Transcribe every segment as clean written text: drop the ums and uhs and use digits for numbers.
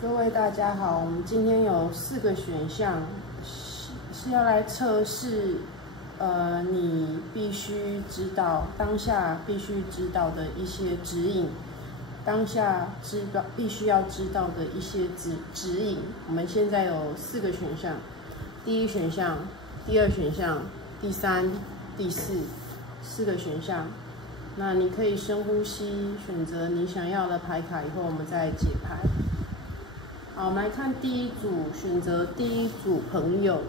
各位大家好，我们今天有4个选项，是要来测试，你必须知道当下必须知道的一些指引，当下必须要知道的一些指引。我们现在有4个选项，第一选项、第二选项、第3、第4，4个选项。那你可以深呼吸，选择你想要的牌卡，以后我们再解牌。好，我们来看第一组，选择第一组朋友。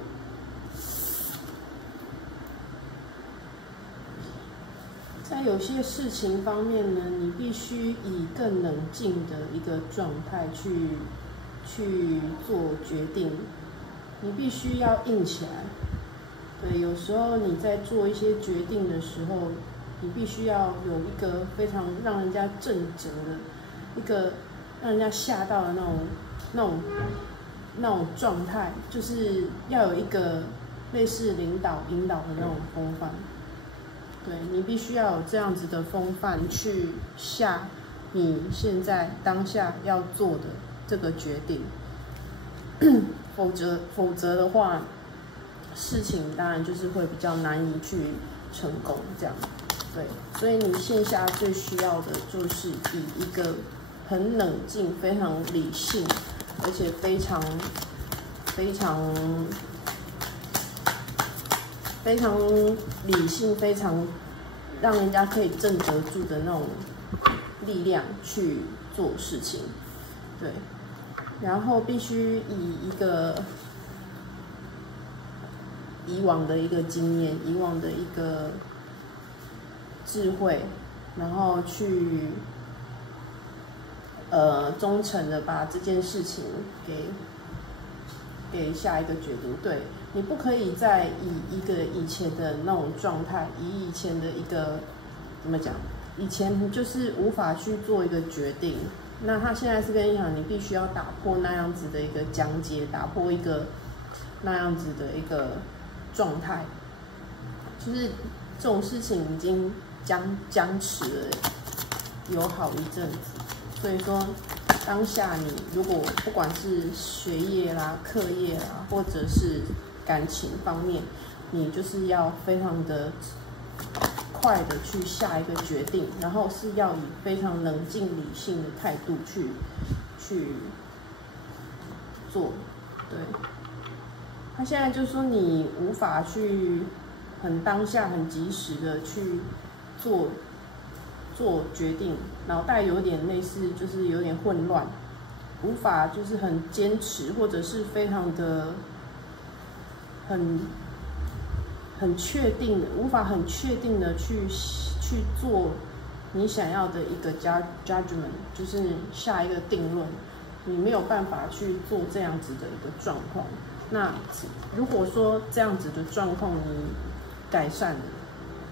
在有些事情方面呢，你必须以更冷静的一个状态去做决定，你必须要硬起来。对，有时候你在做一些决定的时候，你必须要有一个非常让人家震慑的一个让人家吓到的那种状态，就是要有一个类似领导引导的那种风范。对，你必须要有这样子的风范去下你现在当下要做的这个决定，否则的话，事情当然就是会比较难以去成功这样。对，所以你线下最需要的就是以一个很冷静、非常理性，而且非常理性、非常让人家可以震慑住的那种力量去做事情。对，然后必须以一个以往的一个经验、以往的一个智慧，然后去忠诚的把这件事情给下一个决定。对，你不可以再以一个以前的那种状态，以前的一个怎么讲？以前就是无法去做一个决定，那他现在是跟你讲，你必须要打破那样子的一个讲解，打破一个那样子的一个状态，就是这种事情已经僵持了有好一阵子。所以说，当下你如果不管是学业啦、课业啦，或者是感情方面，你就是要非常的快的去下一个决定，然后是要以非常冷静理性的态度去做。对，他现在就说你无法去很当下、很及时的去做决定，脑袋有点类似，就是有点混乱，无法就是很坚持，或者是非常的很确定的，无法很确定的去做你想要的一个 judgment， 就是下一个定论，你没有办法去做这样子的一个状况。那如果说这样子的状况你改善了，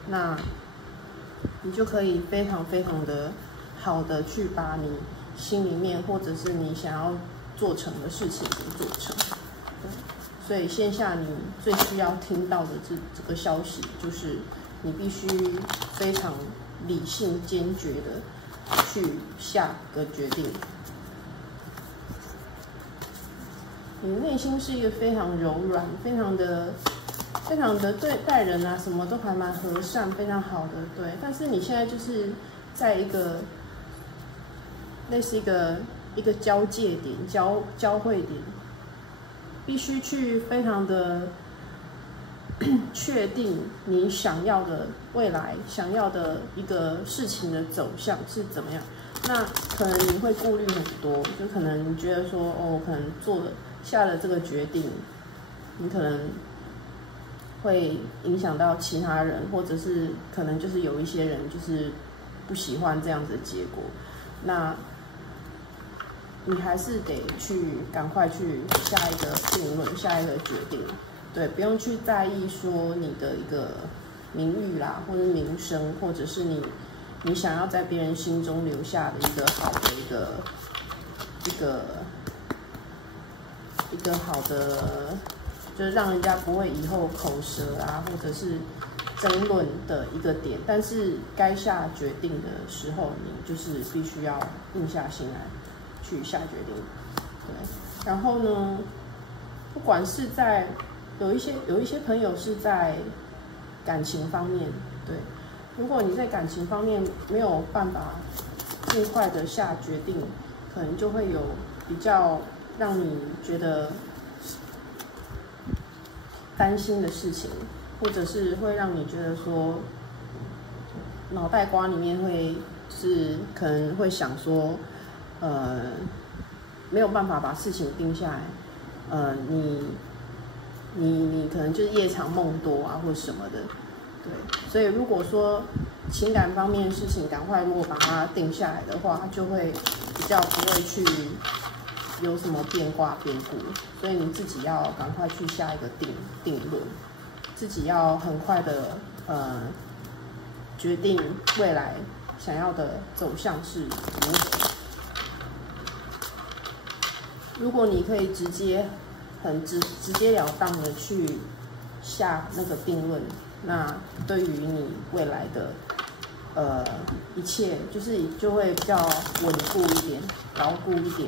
那你就可以非常的好的去把你心里面或者是你想要做成的事情给做成。对，所以线下你最需要听到的这个消息，就是你必须非常理性坚决的去下个决定。你内心是一个非常柔软、非常的待人啊，什么都还蛮和善，非常好的。对，但是你现在就是在一个类似一个交界点、交汇点，必须去非常的确定你想要的未来、想要的一个事情的走向是怎么样。那可能你会顾虑很多，就可能你觉得说，我可能下了这个决定，你可能会影响到其他人，或者是可能就是有一些人就是不喜欢这样子的结果，那你还是得去赶快去下一个定论，下一个决定。对，不用去在意说你的一个名誉啦，或者名声，或者是你想要在别人心中留下的一个好的一个好的，就是让人家不会以后口舌啊，或者是争论的一个点。但是该下决定的时候，你就是必须要硬下心来去下决定。对，然后呢，不管是在有一些朋友是在感情方面，对，如果你在感情方面没有办法尽快的下决定，可能就会有比较让你觉得担心的事情，或者是会让你觉得说脑袋瓜里面可能会想说，没有办法把事情定下来，你可能就是夜长梦多啊，或者什么的，对。所以如果说情感方面的事情赶快如果把它定下来的话，就会比较不会去有什么变卦变故。所以你自己要赶快去下一个定论，自己要很快的决定未来想要的走向是如何。如果你可以直接了当的去下那个定论，那对于你未来的一切就会比较稳固一点、牢固一点，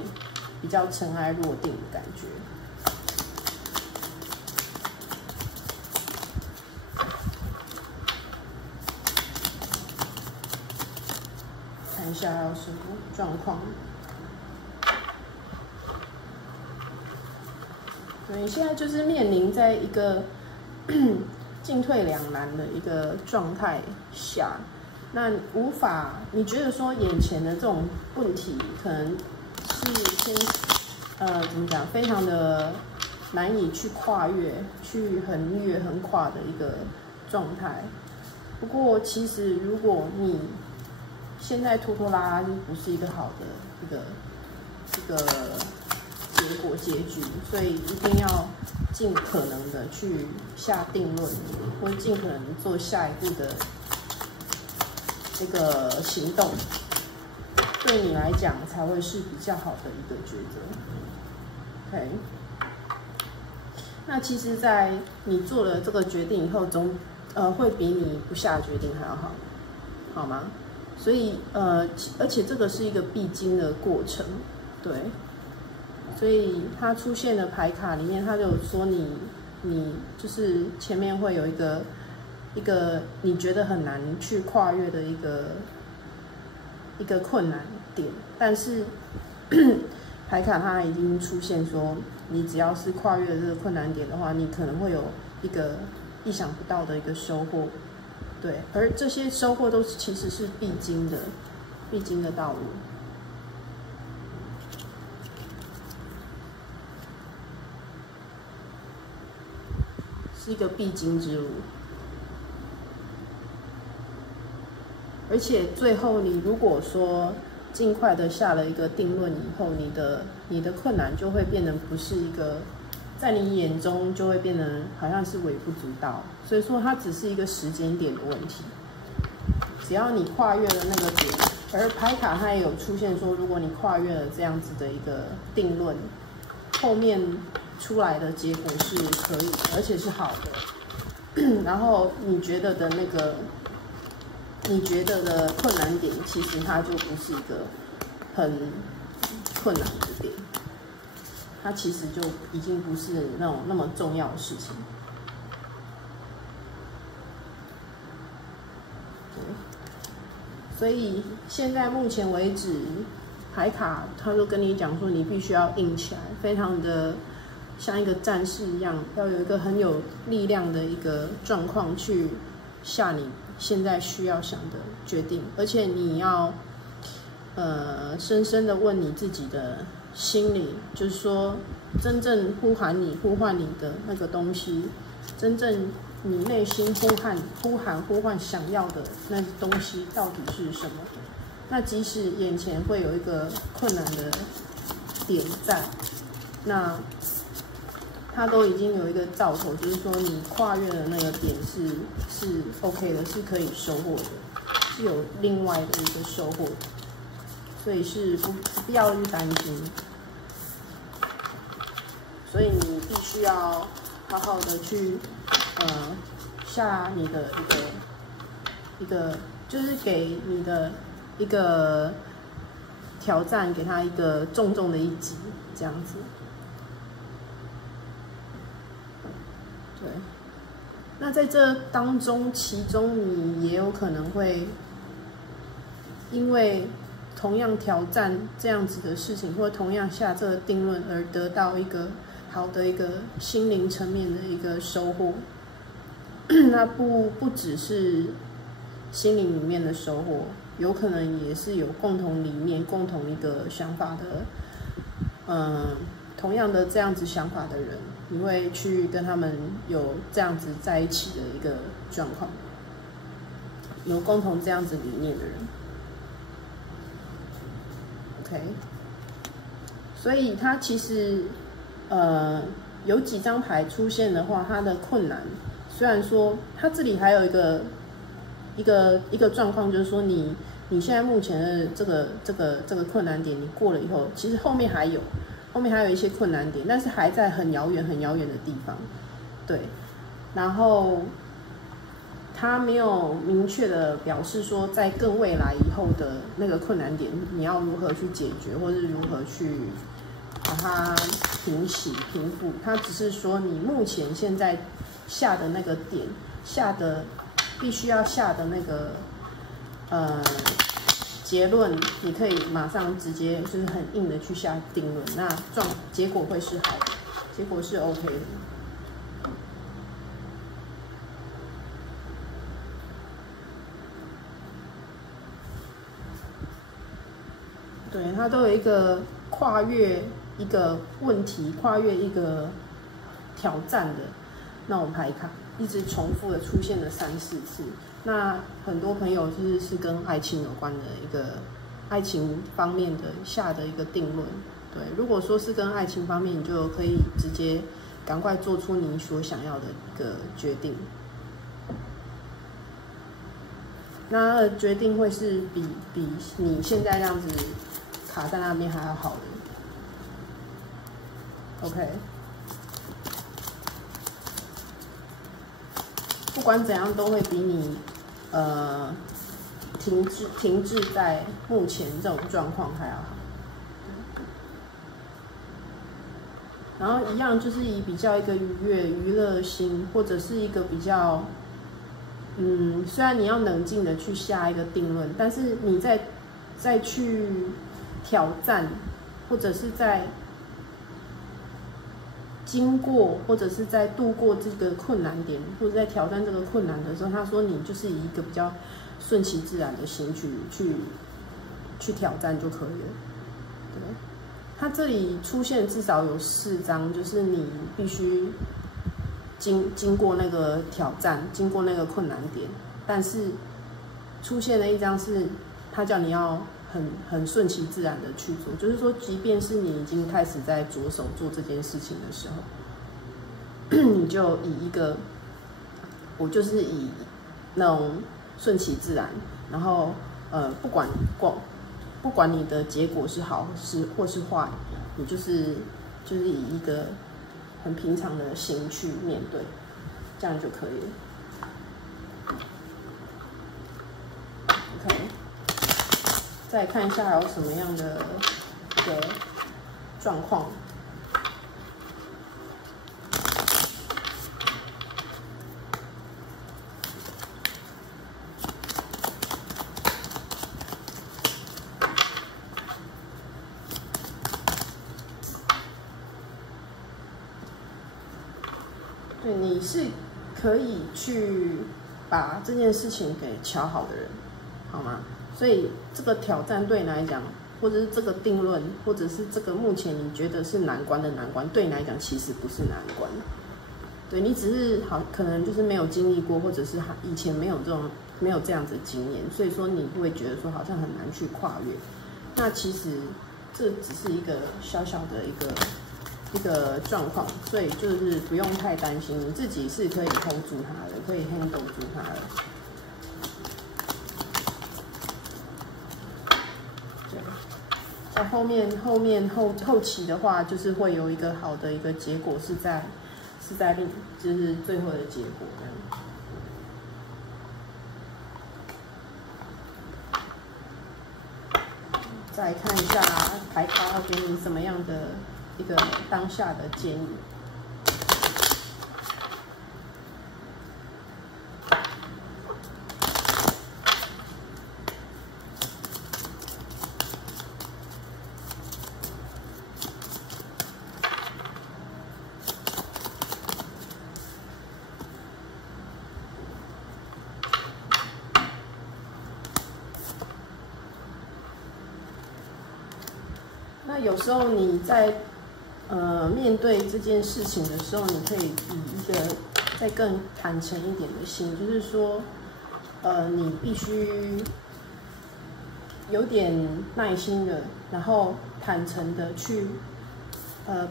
比较尘埃落定的感觉。看一下还有什么状况。对，现在就是面临在一个进退两难的一个状态下，那你觉得说眼前的这种问题可能是怎么讲，非常的难以去跨越、去横越、横跨的一个状态。不过其实如果你现在拖拖拉拉就不是一个好的一个结局，所以一定要尽可能的去下定论，或者尽可能做下一步的这个行动，对你来讲才会是比较好的一个抉择。OK， 那其实，在你做了这个决定以后，会比你不下决定还要好吗？所以而且这个是一个必经的过程，对。所以它出现的牌卡里面，它就有说你就是前面会有一个你觉得很难去跨越的一个困难点，但是牌卡它已经出现说，你只要是跨越了这个困难点的话，你可能会有一个意想不到的一个收获，对，而这些收获都其实是必经的道路。是一个必经之路，而且最后你如果说尽快的下了一个定论以后，你的困难就会变得不是一个，在你眼中就会变得好像是微不足道，所以说它只是一个时间点的问题。只要你跨越了那个点，而牌卡它也有出现说，如果你跨越了这样子的一个定论，后面出来的结果是可以，而且是好的。然后你觉得的困难点，其实它就不是一个很困难的点，它其实就已经不是那么重要的事情。对，所以现在目前为止，牌卡他就跟你讲说，你必须要硬起来，非常的像一个战士一样，要有一个很有力量的一个状况去下你现在需要想的决定，而且你要深深的问你自己的心里，就是说真正呼唤你的那个东西，真正你内心呼唤想要的那东西到底是什么？那即使眼前会有一个困难的点在，那它都已经有一个兆头，就是说你跨越的那个点是 OK 的，是可以收获的，是有另外的一个收获的，所以是不要去担心。所以你必须要好好的去下你的一个就是给你的一个挑战，给他一个重重的一击，这样子。对，那在这当中，其中你也有可能会因为同样挑战这样子的事情，或同样下这个定论而得到一个好的一个心灵层面的一个收获。那不只是心灵里面的收获，有可能也是有共同理念、共同一个想法的，同样的这样子想法的人，你会去跟他们有这样子在一起的一个状况，有共同这样子理念的人。OK， 所以他其实有几张牌出现的话，他的困难虽然说他这里还有一个状况，就是说你现在目前的这个困难点你过了以后，其实后面还有一些困难点，但是还在很遥远的地方，对，然后他没有明确的表示说在更未来以后的那个困难点你要如何去解决，或是如何去把它平复，他只是说你目前现在下的那个点，必须要下的那个结论，你可以马上直接就是很硬的去下定论，那结果会是好的，结果是 OK 的。对，它都有一个跨越一个问题、跨越一个挑战的那种牌卡，一直重复的出现了3、4次。那很多朋友是跟爱情有关的一个爱情方面的下的一个定论。对，如果说是跟爱情方面，你就可以直接赶快做出你所想要的一个决定。那决定会是比你现在这样子卡在那边还要好的。OK， 不管怎样都会比你停滞在目前这种状况还要好。然后一样就是以比较一个愉悦、娱乐心，或者是一个比较虽然你要冷静的去下一个定论，但是你再去挑战，或者是在经过，或者是在度过这个困难点，或者在挑战这个困难的时候，他说你就是以一个比较顺其自然的心去挑战就可以了。对，他这里出现至少有4张，就是你必须经过那个挑战，经过那个困难点，但是出现了1张是他叫你要很顺其自然的去做，就是说，即便是你已经开始在着手做这件事情的时候，你就我就是以那种顺其自然，然后不管你的结果是好或是坏，你就是以一个很平常的心去面对，这样就可以了。OK。再看一下还有什么样的一个状况。对，你是可以去把这件事情给瞧好的人，好吗？所以这个挑战对你来讲，或者是这个定论，或者是这个目前你觉得是难关的难关，对你来讲其实不是难关。对，你只是可能就是没有经历过，或者是以前没有这样子的经验，所以说你会觉得说好像很难去跨越。那其实这只是一个小小的一个状况，所以就是不用太担心，你自己是可以 hold 住它的，可以 handle 住它的。后期的话，就是会有一个好的一个结果，是在就是最后的结果这样。再看一下牌卡要给你什么样的一个当下的建议。那有时候你在面对这件事情的时候，你可以以一个再更坦诚一点的心，就是说，你必须有点耐心的，然后坦诚的去，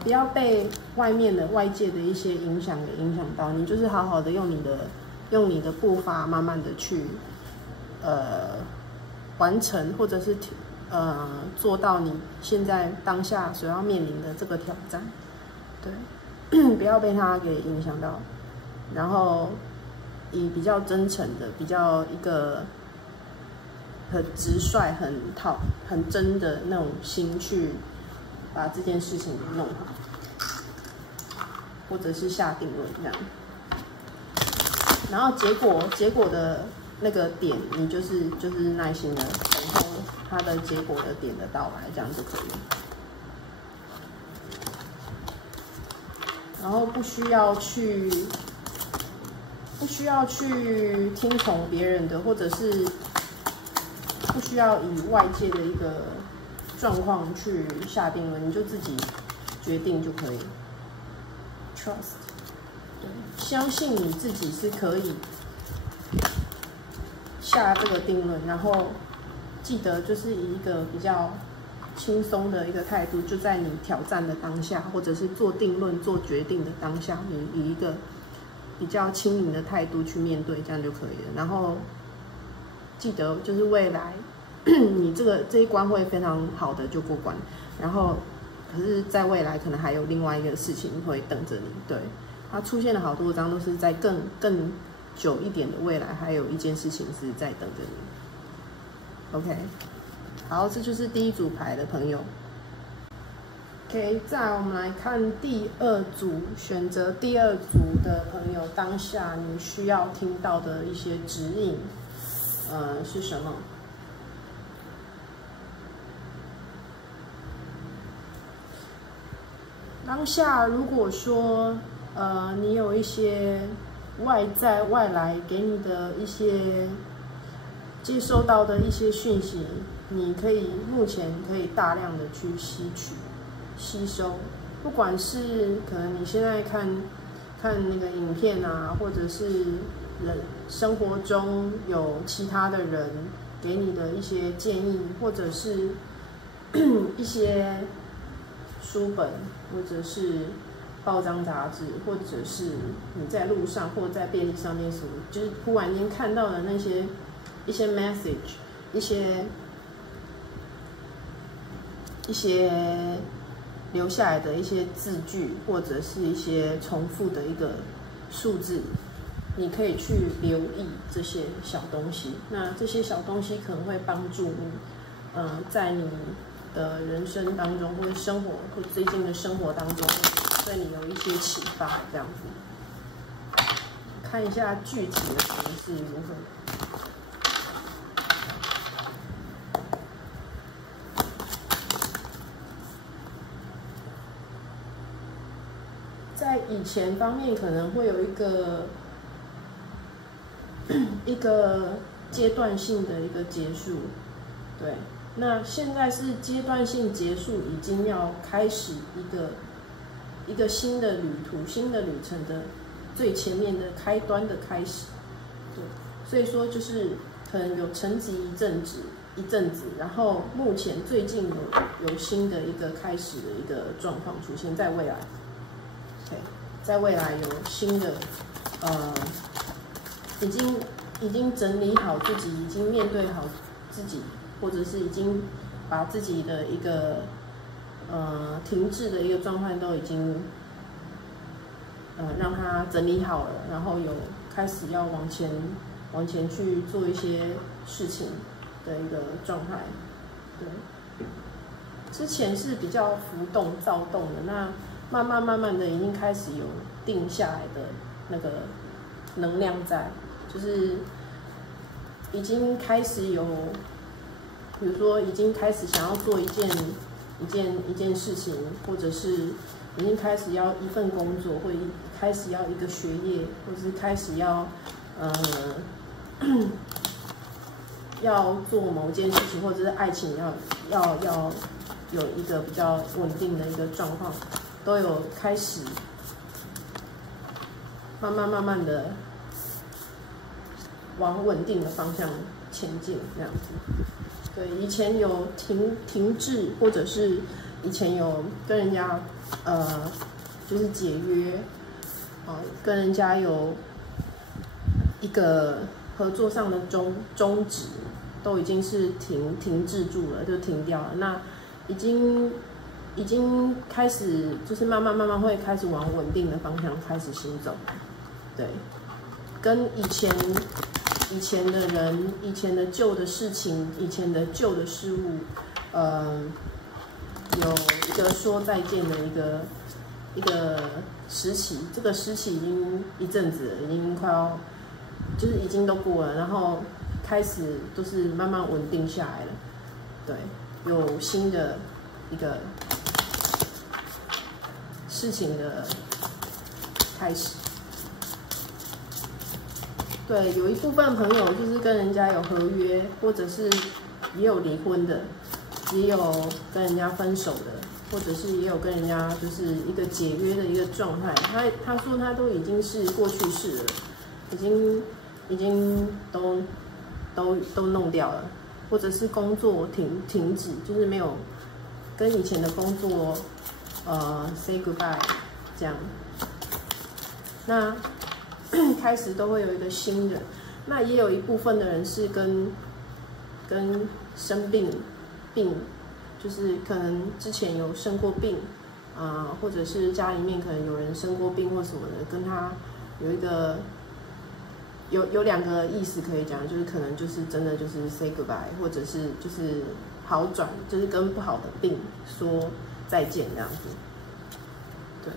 不要被外界的一些影响给影响到，你就是好好的用你的步伐，慢慢的去，完成或者是做到你现在当下所要面临的这个挑战，对，不要被它给影响到，然后以比较真诚的、比较一个很直率、很真的那种心去把这件事情弄好，或者是下定论这样，然后结果的那个点，你就是耐心的等候它的结果的点的到来，这样就可以了。然后不需要去听从别人的，或者是不需要以外界的一个状况去下定论，你就自己决定就可以。Trust， 对，相信你自己是可以下这个定论，然后记得就是以一个比较轻松的一个态度，就在你挑战的当下，或者是做定论、做决定的当下，你以一个比较轻盈的态度去面对，这样就可以了。然后记得就是未来你这一关会非常好的就过关，然后可是在未来可能还有另外一个事情会等着你，对，它出现了好多张都是在更久一点的未来，还有一件事情是在等着你。OK， 好，这就是第一组牌的朋友。OK， 再来我们来看第二组，选择第二组的朋友，当下你需要听到的一些指引，是什么？当下如果说，你有一些外来给你的一些接收到的一些讯息，你目前可以大量的去吸收，不管是可能你现在看那个影片啊，或者是生活中有其他的人给你的一些建议，或者是一些书本，或者是报章杂志，或者是你在路上或者在便利商店什么，就是忽然间看到的那些一些 message， 一些留下来的一些字句，或者是一些重复的一个数字，你可以去留意这些小东西。那这些小东西可能会帮助你，在你的人生当中，或者生活或最近的生活当中，对你有一些启发。这样子，看一下具体的形式如何。在以前方面可能会有一个阶段性的一个结束，对。那现在是阶段性结束，已经要开始一个新的旅途、新的旅程的最前面的开端的开始，对。所以说就是可能有沉寂一阵子，然后目前最近有新的一个开始的一个状况出现在未来。Okay， 在未来有新的，已经整理好自己，已经面对好自己，或者是已经把自己的一个停滞的一个状态都已经让它整理好了，然后有开始要往前去做一些事情的一个状态，对。之前是比较浮动、躁动的，那慢慢的已经开始有定下来的那个能量在，就是已经开始有，比如说已经开始想要做一件事情，或者是已经开始要一份工作，或者开始要一个学业，或者是开始要要做某件事情，或者是爱情要有一个比较稳定的一个状况，都有开始慢慢的往稳定的方向前进，这样子。对，以前有停滞，或者是以前有跟人家就是解约，跟人家有一个合作上的终止，都已经是停滞住了，就停掉了。那已经开始，就是慢慢会开始往稳定的方向开始行走。对，跟以前的人、以前的旧的事情、以前的旧的事物，有一个说再见的一个时期。这个时期已经一阵子了，已经快要就是已经都过了，然后开始都是慢慢稳定下来了。对，有新的一个事情的开始。对，有一部分朋友就是跟人家有合约，或者是也有离婚的，也有跟人家分手的，或者是也有跟人家就是一个解约的一个状态。他说他都已经是过去式了，已经都弄掉了，或者是工作停止，就是没有跟以前的工作say goodbye 这样。那开始都会有一个新的，那也有一部分的人是跟生病，就是可能之前有生过病或者是家里面可能有人生过病或什么的，跟他有一个有两个意思可以讲，就是可能就是真的就是 say goodbye， 或者是就是好转，就是跟不好的病说再见这样子。对。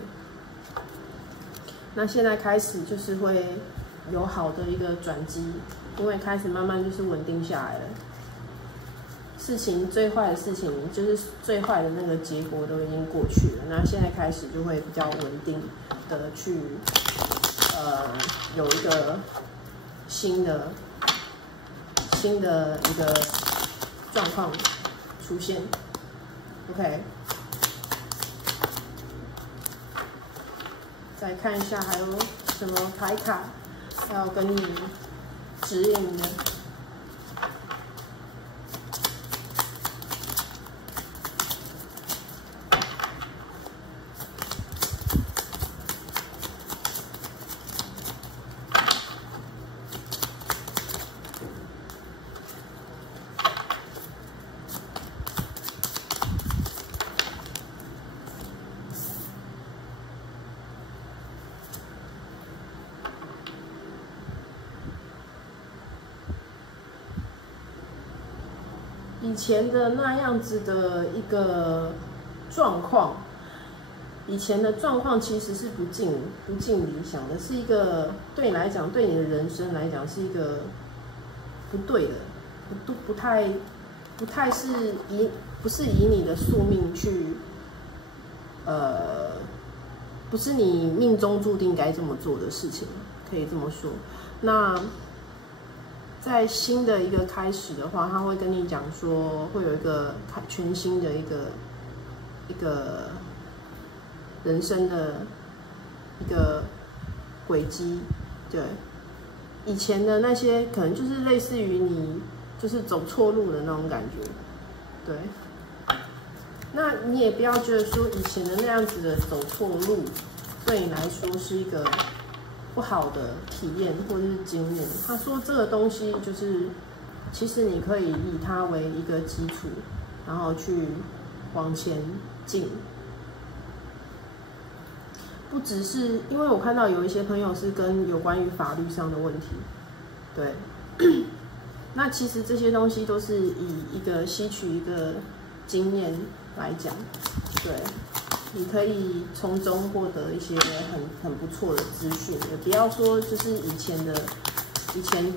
那现在开始就是会有好的一个转机，因为开始慢慢就是稳定下来了。事情最坏的事情就是最坏的那个结果都已经过去了，那现在开始就会比较稳定的去有一个新的一个状况出现。OK。再看一下还有什么牌卡要跟你指引的。以前的那样子的一个状况，以前的状况其实是不尽理想的，是一个对你来讲，对你的人生来讲是一个不对的，不太是不是以你的宿命去，不是你命中注定该这么做的事情，可以这么说。那在新的一个开始的话，他会跟你讲说，会有一个全新的一个人生的一个轨迹。对，以前的那些可能就是类似于你就是走错路的那种感觉。对，那你也不要觉得说以前的那样子的走错路对你来说是一个不好的体验或者是经验。他说这个东西就是，其实你可以以它为一个基础，然后去往前进。不只是因为我看到有一些朋友是跟有关于法律上的问题，对，那其实这些东西都是以一个吸取一个经验，来讲，对，你可以从中获得一些很不错的资讯，也不要说就是以前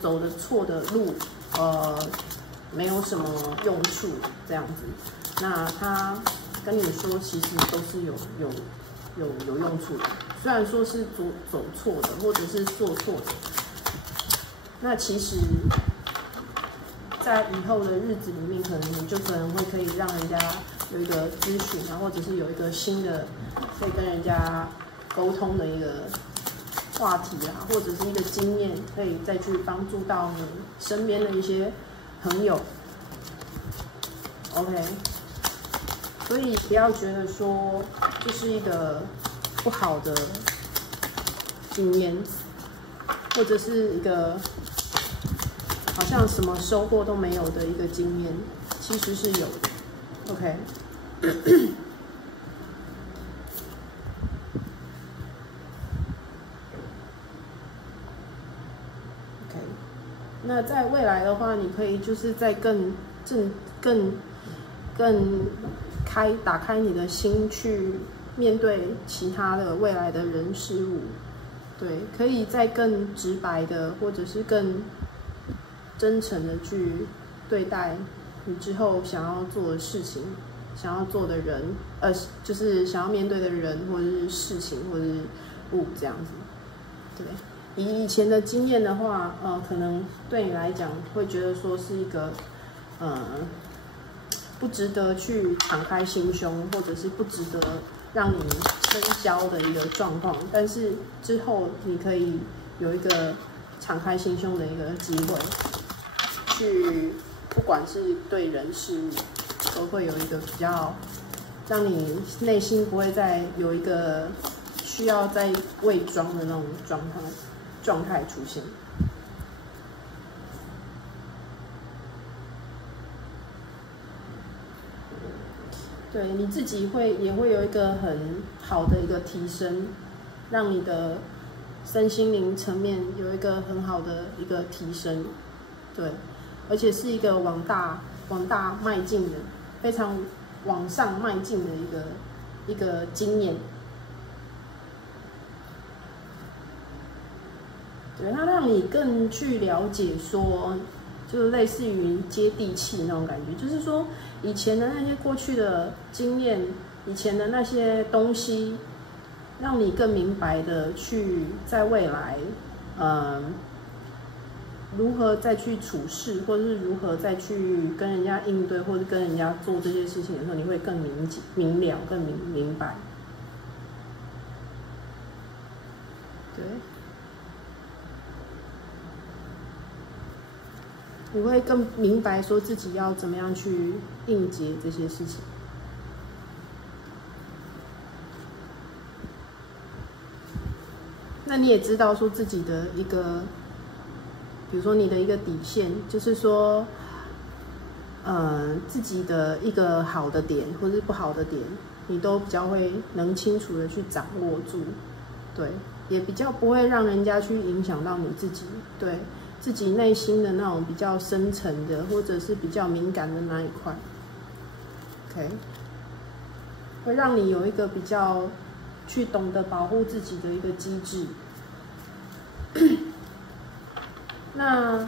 走的错的路，没有什么用处这样子。那他跟你说，其实都是有用处的，虽然说是走错的，或者是做错的，那其实，在以后的日子里面，可能会可以让人家有一个咨询啊，或者是有一个新的可以跟人家沟通的一个话题啊，或者是一个经验，可以再去帮助到你身边的一些朋友。OK， 所以不要觉得说这是一个不好的经验，或者是一个好像什么收获都没有的一个经验，其实是有的。OK， 那在未来的话，你可以就是在打开你的心去面对其他的未来的人事物，对，可以再更直白的，或者是更真诚的去对待你之后想要做的事情，想要做的人，就是想要面对的人或者是事情或者是物这样子，对。以前的经验的话，可能对你来讲会觉得说是一个，不值得去敞开心胸，或者是不值得让你深交的一个状况。但是之后你可以有一个敞开心胸的一个机会，去不管是对人事物，都会有一个比较让你内心不会再有一个需要再伪装的那种状态出现。对，你自己也会有一个很好的一个提升，让你的身心灵层面有一个很好的一个提升，对，而且是一个往大迈进的，非常往上迈进的一个经验。对，它让你更去了解说，就类似于接地气那种感觉，就是说以前的那些过去的经验，以前的那些东西，让你更明白的去在未来，如何再去处事，或者是如何再去跟人家应对，或者跟人家做这些事情的时候，你会更明了、更明白。对。你会更明白说自己要怎么样去应接这些事情。那你也知道说自己的一个，比如说你的一个底线，就是说，自己的一个好的点或是不好的点，你都比较会能清楚的去掌握住，对，也比较不会让人家去影响到你自己，对。自己内心的那种比较深层的，或者是比较敏感的那一块 ，OK， 会让你有一个比较去懂得保护自己的一个机制。那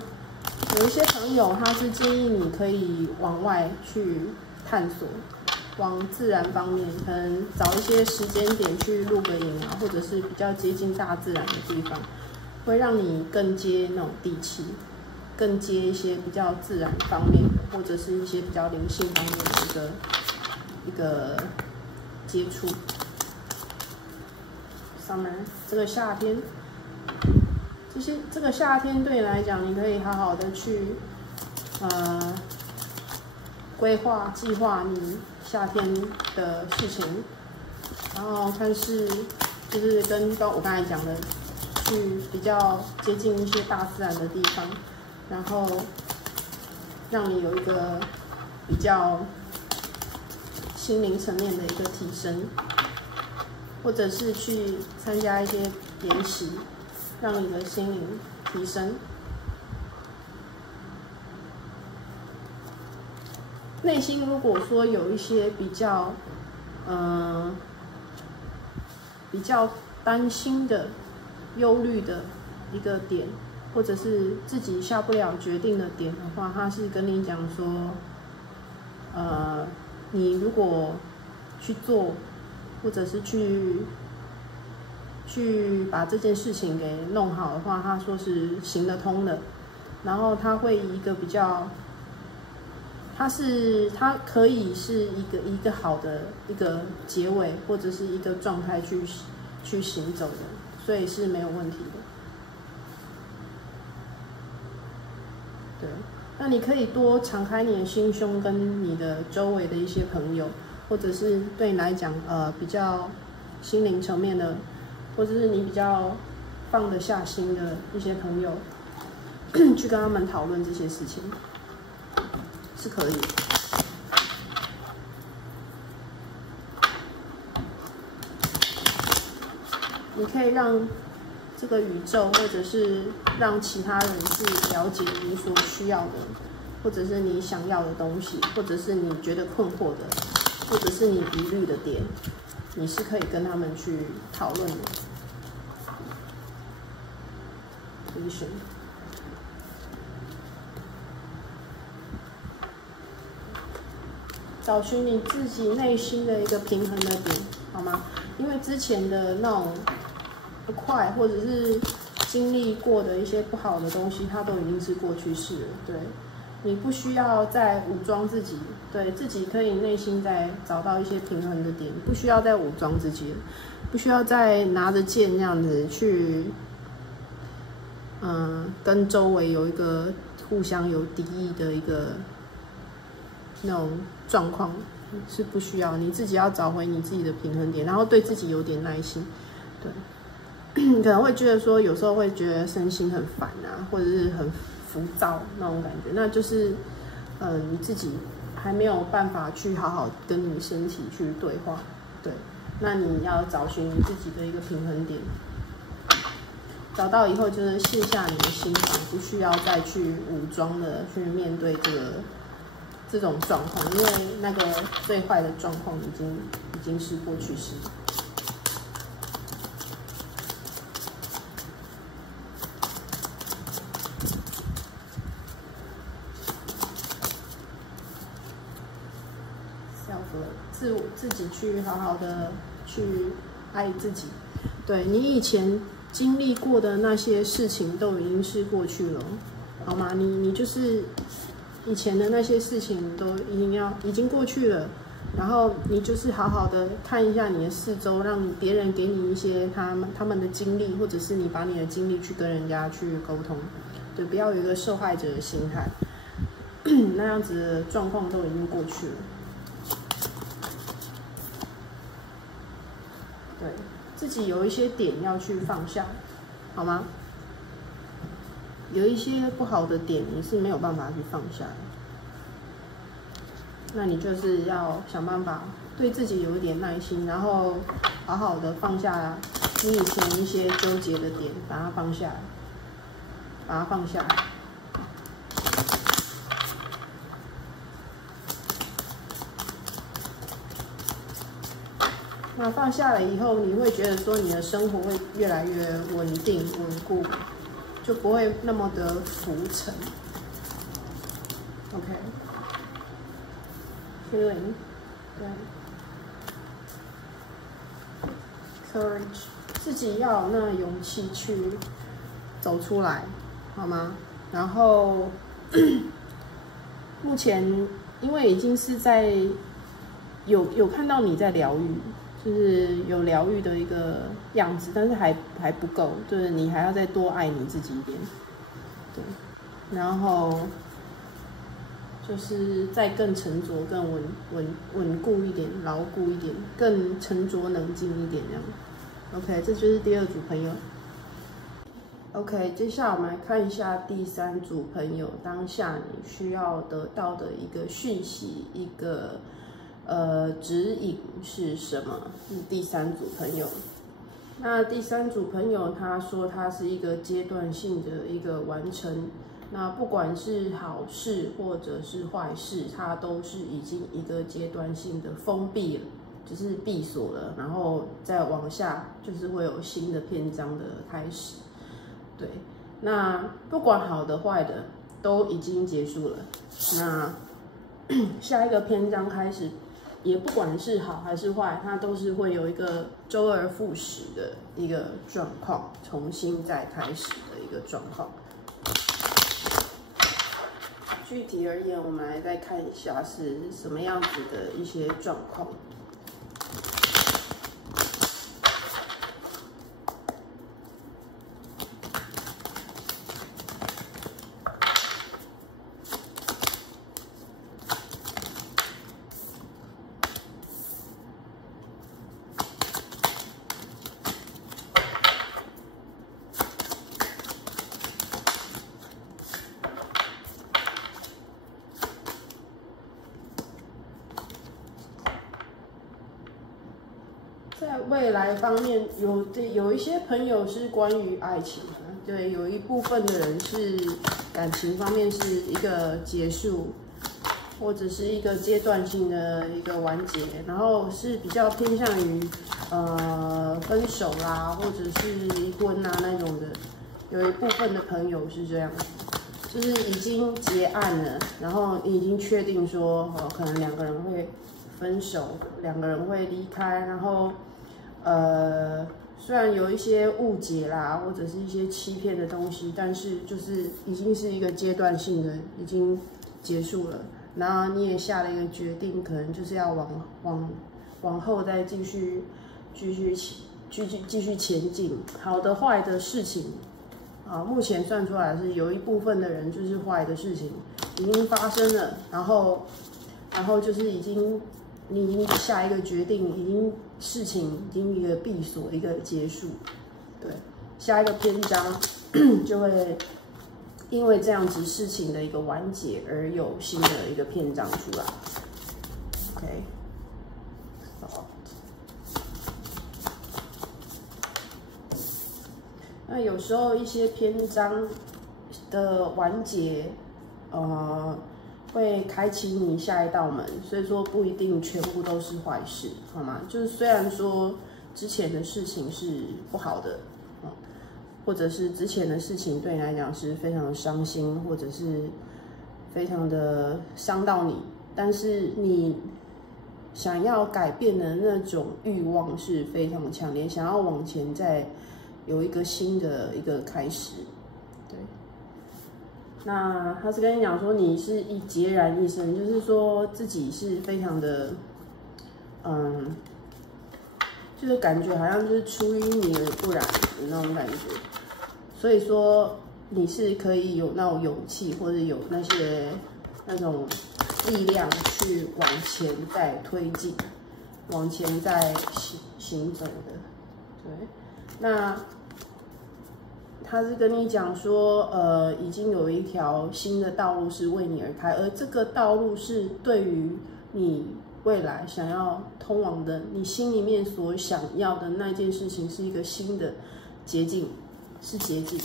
有一些朋友，他是建议你可以往外去探索，往自然方面，可能找一些时间点去露个营啊，或者是比较接近大自然的地方。会让你更接那种地气，更接一些比较自然方面的，或者是一些比较灵性方面的一个接触。Summer 这个夏天，这个夏天对你来讲，你可以好好的去规划计划你夏天的事情，然后看是就是跟我刚才讲的。去比较接近一些大自然的地方，然后让你有一个比较心灵层面的一个提升，或者是去参加一些研习，让你的心灵提升。内心如果说有一些比较担心的、忧虑的一个点，或者是自己下不了决定的点的话，他是跟你讲说，你如果去做，或者是去把这件事情给弄好的话，他说是行得通的。然后他会以一个比较，他可以是一个好的一个结尾，或者是一个状态去行走的，所以是没有问题的。对，那你可以多敞开你的心胸，跟你的周围的一些朋友，或者是对你来讲比较心灵层面的，或者是你比较放得下心的一些朋友，去跟他们讨论这些事情，是可以的。你可以让这个宇宙，或者是让其他人去了解你所需要的，或者是你想要的东西，或者是你觉得困惑的，或者是你疑虑的点，你是可以跟他们去讨论的。找寻你自己内心的一个平衡的点，好吗？因为之前的那种不快，或者是经历过的一些不好的东西，它都已经是过去式了。对，你不需要再武装自己，对自己可以内心再找到一些平衡的点，不需要再武装自己了，不需要再拿着剑那样子去，跟周围有一个互相有敌意的一个那种状况，是不需要。你自己要找回你自己的平衡点，然后对自己有点耐心。对，你可能会觉得说，有时候会觉得身心很烦啊，或者是很浮躁那种感觉，那就是你自己还没有办法去好好跟你身体去对话。对，那你要找寻你自己的一个平衡点。找到以后，就是卸下你的心防，不需要再去武装的去面对这种状况，因为那个最坏的状况已经是过去式。自己去好好的去爱自己。对，你以前经历过的那些事情都已经是过去了，好吗？你就是以前的那些事情都已经过去了，然后你就是好好的看一下你的四周，让别人给你一些他们的经历，或者是你把你的经历去跟人家去沟通。对，不要有一个受害者的心态，那样子的状况都已经过去了。对，自己有一些点要去放下，好吗？有一些不好的点你是没有办法去放下的，那你就是要想办法对自己有一点耐心，然后好好的放下你以前一些纠结的点，把它放下来，把它放下来。那放下来以后，你会觉得说你的生活会越来越稳定、稳固，就不会那么的浮沉。OK，feeling， 对 ，courage， 自己要有那勇气去走出来，好吗？然后目前因为已经是在有看到你在疗愈。就是有疗愈的一个样子，但是还不够，就是你还要再多爱你自己一点，对，然后就是再更沉着、更稳固一点、牢固一点、更沉着冷静一点这样。OK， 这就是第二组朋友。OK， 接下来我们来看一下第三组朋友当下你需要得到的一个讯息，一个指引是什么？第三组朋友，那第三组朋友他说他是一个阶段性的一个完成那不管是好事或者是坏事，它都是已经一个阶段性的封闭了，就是闭锁了，然后再往下就是会有新的篇章的开始。对，那不管好的坏的都已经结束了，那下一个篇章开始，也不管是好还是坏，它都是会有一个周而复始的一个状况，重新再开始的一个状况。具体而言，我们来再看一下是什么样子的一些状况。在未来方面，有一些朋友是关于爱情的，对，有一部分的人是感情方面是一个结束，或者是一个阶段性的一个完结，然后是比较偏向于分手啦，或者是离婚啊那种的。有一部分的朋友是这样，就是已经结案了，然后你已经确定说，可能两个人会分手，两个人会离开，然后虽然有一些误解啦，或者是一些欺骗的东西，但是就是已经是一个阶段性的，已经结束了。然后你也下了一个决定，可能就是要往后再继续前进。好的坏的事情啊，目前算出来是有一部分的人就是坏的事情已经发生了，然后就是你已经下一个决定，事情已经一个闭锁，一个结束，对，下一个篇章就会因为这样子事情的一个完结而有新的一个篇章出来。OK， 那有时候一些篇章的完结，会开启你下一道门，所以说不一定全部都是坏事，好吗？就是虽然说之前的事情是不好的，或者是之前的事情对你来讲是非常的伤心，或者是非常的伤到你，但是你想要改变的那种欲望是非常强烈，想要往前再有一个新的一个开始，对。那他是跟你讲说，你是孑然一身，就是说自己是非常的，就是感觉好像就是出淤泥而不染的那种感觉。所以说你是可以有那种勇气，或者有那种力量去往前再推进，往前再行走的，对。那他是跟你讲说，已经有一条新的道路是为你而开，而这个道路是对于你未来想要通往的，你心里面所想要的那件事情是一个新的捷径，是捷径。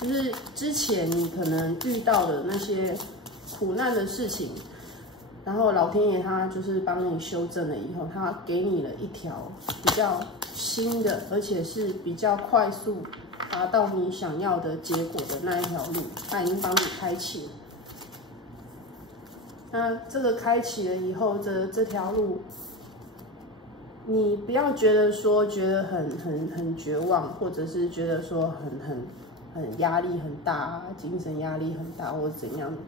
就是之前你可能遇到的那些苦难的事情，然后老天爷他就是帮你修正了以后，他给你了一条比较新的，而且是比较快速达到你想要的结果的那一条路，他已经帮你开启了。那这个开启了以后的这条路，你不要觉得很绝望，或者是觉得说很压力很大，精神压力很大或者怎样的。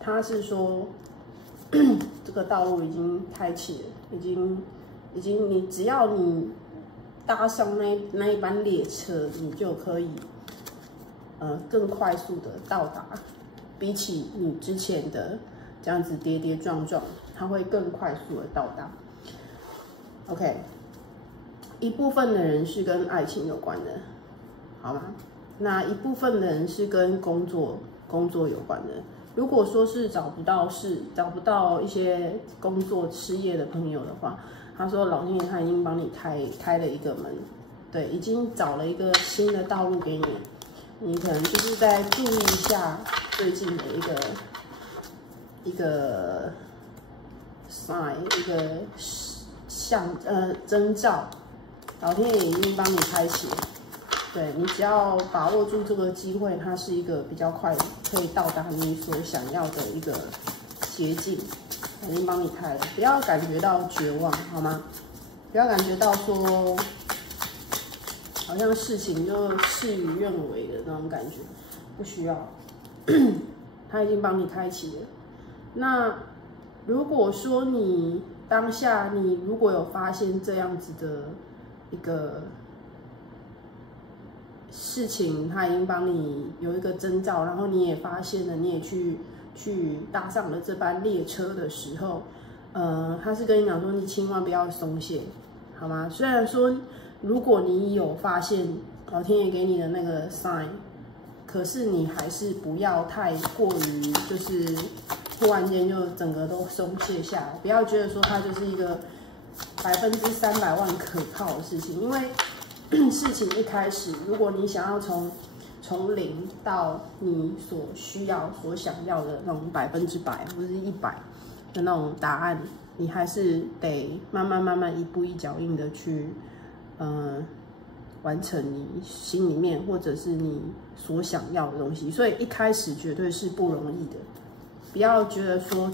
他是说这个道路已经开启了，已经你只要你搭上那一班列车，你就可以更快速的到达，比起你之前的这样子跌跌撞撞，它会更快速的到达。OK， 一部分的人是跟爱情有关的，好吗？那一部分的人是跟工作有关的。如果说是找不到一些工作失业的朋友的话，他说老天爷他已经帮你开了一个门，对，已经找了一个新的道路给你，你可能就是在注意一下最近的一个 sign， 一个征兆，老天爷已经帮你开启了。对，你只要把握住这个机会，它是一个比较快可以到达你所想要的一个捷径，已经帮你开了。不要感觉到绝望，好吗？不要感觉到说好像事情就事与愿违的那种感觉，不需要，它已经帮你开启了。那如果说你当下你如果有发现这样子的一个事情，它已经帮你有一个征兆，然后你也发现了，你也去搭上了这班列车的时候，他是跟你讲说，你千万不要松懈，好吗？虽然说，如果你有发现老天爷给你的那个 sign， 可是你还是不要太过于就是突然间就整个都松懈下来，不要觉得说它就是一个300%万可靠的事情，因为事情一开始，如果你想要从0到你所需要、所想要的那种100%或者是100%的那种答案，你还是得慢慢一步一脚印的去，完成你心里面或者是你所想要的东西。所以一开始绝对是不容易的，不要觉得说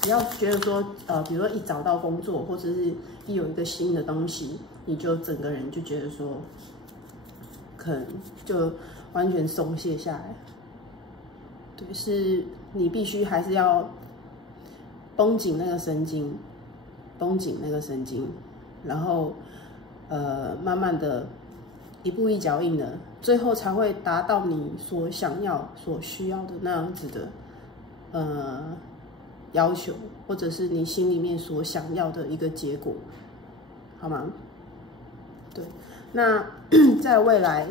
不要觉得说比如说一找到工作，或者是一有一个新的东西，你就整个人就觉得说，可能就完全松懈下来。对，是你必须还是要绷紧那个神经，然后慢慢的一步一脚印的，最后才会达到你所想要、所需要的那样子的要求，或者是你心里面所想要的一个结果，好吗？对，那在未来，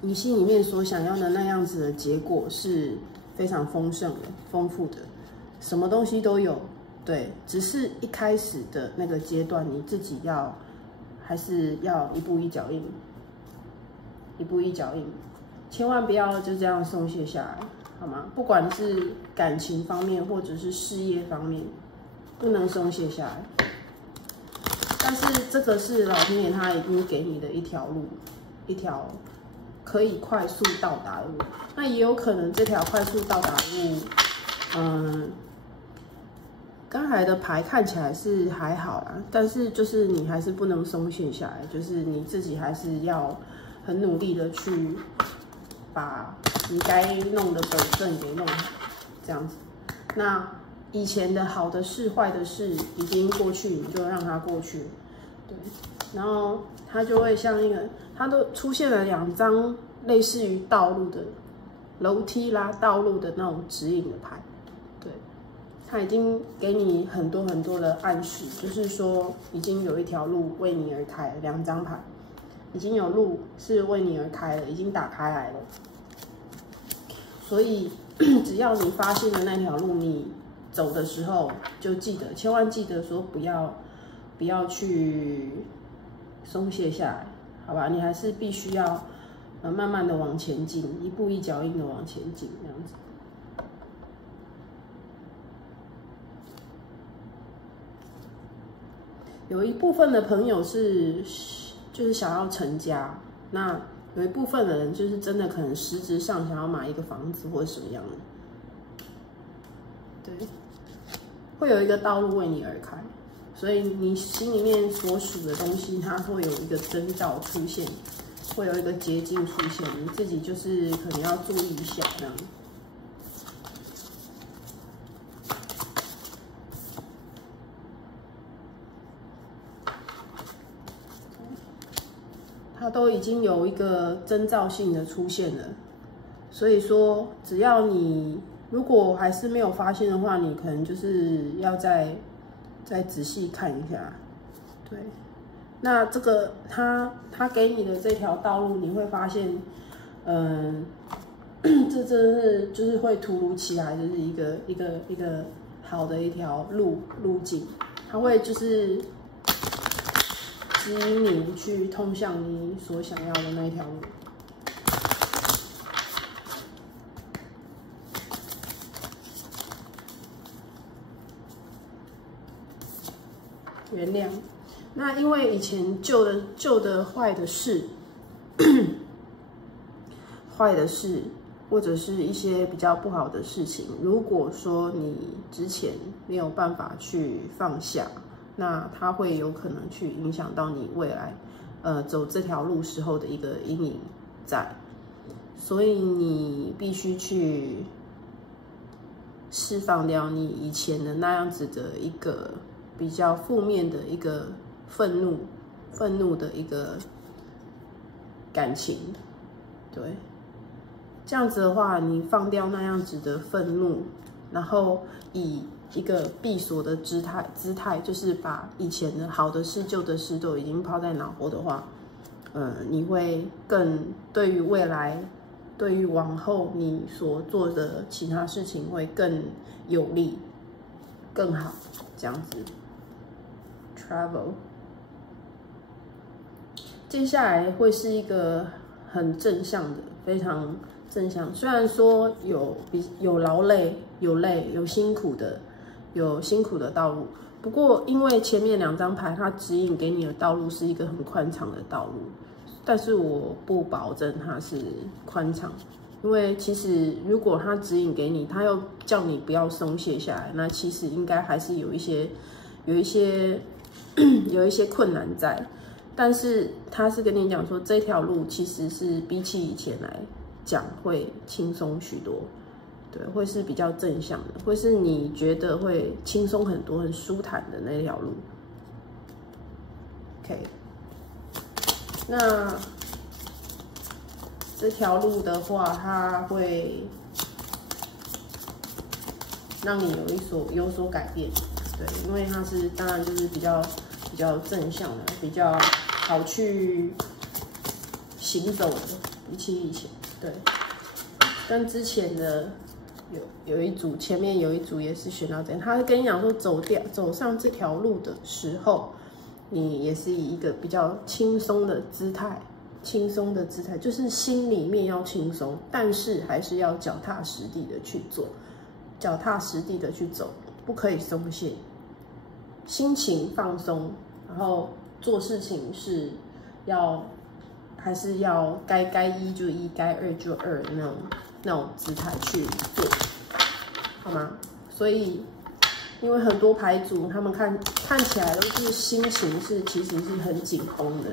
你心里面所想要的那样子的结果是非常丰盛的、丰富的，什么东西都有。对，只是一开始的那个阶段，你自己还是要一步一脚印，千万不要就这样松懈下来，好吗？不管是感情方面或者是事业方面，不能松懈下来。但是这个是老天爷他已经给你的一条路，一条可以快速到达的路。那也有可能这条快速到达的路，刚才的牌看起来是还好啦，但是就是你还是不能松懈下来，就是你自己还是要很努力的去把你该弄的本分给弄好，这样子。那以前的好的事、坏的事已经过去，你就让它过去，对。然后它就会像一个，它都出现了2张类似于道路的楼梯啦、道路的那种指引的牌，对。它已经给你很多的暗示，就是说已经有一条路为你而开了，2张牌，已经有路是为你而开了，已经打开来了。所以只要你发现了那条路，你走的时候就记得，千万记得说不要去松懈下来，好吧？你还是必须要慢慢的往前进，一步一脚印的往前进，这样子。有一部分的朋友就是想要成家，那有一部分的人就是真的可能实质上想要买一个房子或者什么样的，对，会有一个道路为你而开，所以你心里面所属的东西，它会有一个征兆出现，会有一个捷径出现，你自己就是可能要注意一下这样。它都已经有一个征兆性的出现了，所以说，只要你如果还是没有发现的话，你可能就是要再仔细看一下，对。那这个他给你的这条道路，你会发现，这真是就是会突如其来，就是一个好的一条路径，它会就是指引你去通向你所想要的那一条路。原谅。那因为以前旧的坏的事，坏的事，或者是一些比较不好的事情，如果说你之前没有办法去放下，那它会有可能去影响到你未来，走这条路时候的一个阴影在，所以你必须去释放掉你以前的那样子的一个比较负面的一个愤怒的一个感情，对。这样子的话，你放掉那样子的愤怒，然后以一个闭锁的姿态，就是把以前的好的事、旧的事都已经抛在脑后的话，你会更对于未来，对于往后你所做的其他事情会更有利、更好，这样子。Travel， 接下来会是一个很正向的，非常正向。虽然说有劳累、有辛苦的道路，不过因为前面2张牌它指引给你的道路是一个很宽敞的道路，但是我不保证它是宽敞，因为其实如果它指引给你，它又叫你不要松懈下来，那其实应该还是有一些困难在。但是他是跟你讲说，这条路其实是比起以前来讲会轻松许多，对，会是比较正向的，会是你觉得会轻松很多、很舒坦的那条路。OK， 那这条路的话，它会让你有所改变，对，因为它是当然就是比较正向的，比较好去行走的，比起以前，对，跟之前的有一组，前面有一组也是选到这样，他跟你讲说走上这条路的时候，你也是以一个比较轻松的姿态，就是心里面要轻松，但是还是要脚踏实地的去做，脚踏实地的去走，不可以松懈，心情放松，然后做事情还是要该1就1，该2就2那种姿态去做，好吗？所以，因为很多牌组他们看起来都是心情其实是很紧绷的，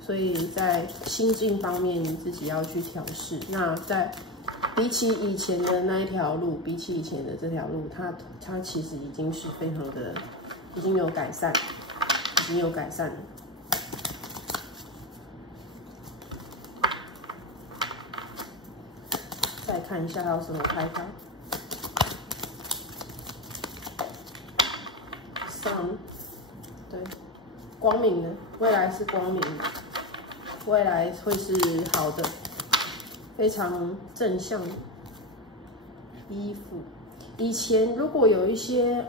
所以在心境方面你自己要去调试。那比起以前的那一条路，比起以前的这条路，它其实已经是非常的，已经有改善了。再看一下还有什么牌卡。Sun， 对，光明的，未来是光明的，未来会是好的，非常正向的。衣服，以前如果有一些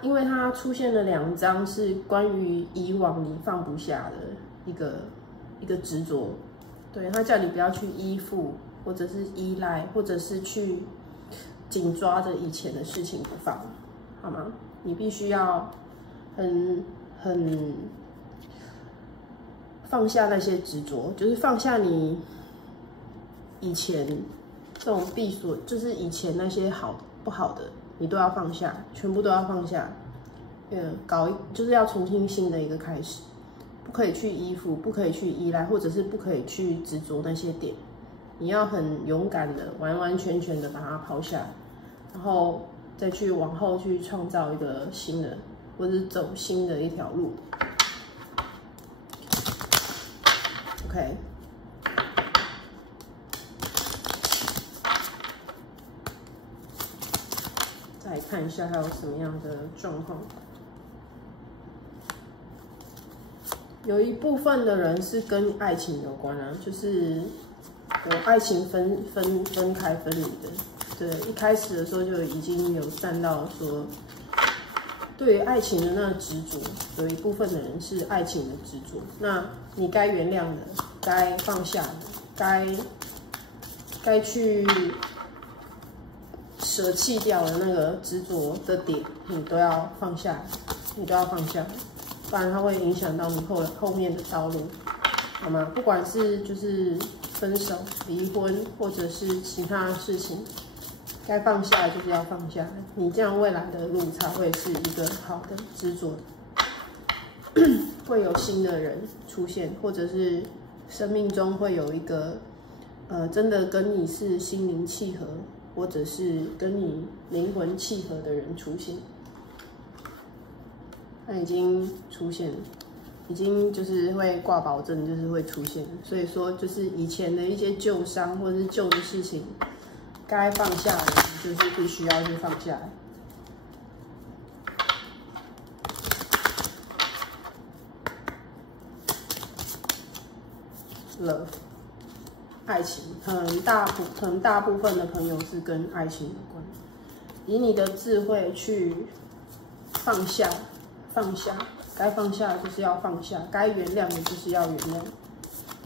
因为它出现了2张是关于以往你放不下的一个执着，对，他叫你不要去依附，或者是依赖，或者是去紧抓着以前的事情不放，好吗？你必须要很放下那些执着，就是放下你以前这种闭锁，就是以前那些不好的，你都要放下，全部都要放下。就是要重新新的一个开始，不可以去依附，不可以去依赖，或者是不可以去执着那些点。你要很勇敢的、完完全全的把它抛下，然后再去往后去创造一个新的，或者是走新的一条路。OK。再来看一下还有什么样的状况。有一部分的人是跟爱情有关啊，就是有爱情分开分离的。对，一开始的时候就已经有站到说，对于爱情的那个执着，有一部分的人是爱情的执着。那你该原谅的，该放下的，该去舍弃掉的那个执着的点，你都要放下来，你都要放下来，不然它会影响到你后面的道路，好吗？不管是就是分手、离婚，或者是其他的事情，该放下来就是要放下来，你这样未来的路才会是一个好的执着的，会有新的人出现，或者是生命中会有一个真的跟你是心灵契合，或者是跟你灵魂契合的人出现。它已经出现了，已经就是会挂保证，就是会出现。所以说，就是以前的一些旧伤或者是旧的事情，该放下的，就是必须要去放下来。Love， 爱情，很大部分的朋友是跟爱情有关。以你的智慧去放下。放下，该放下的就是要放下，该原谅的就是要原谅。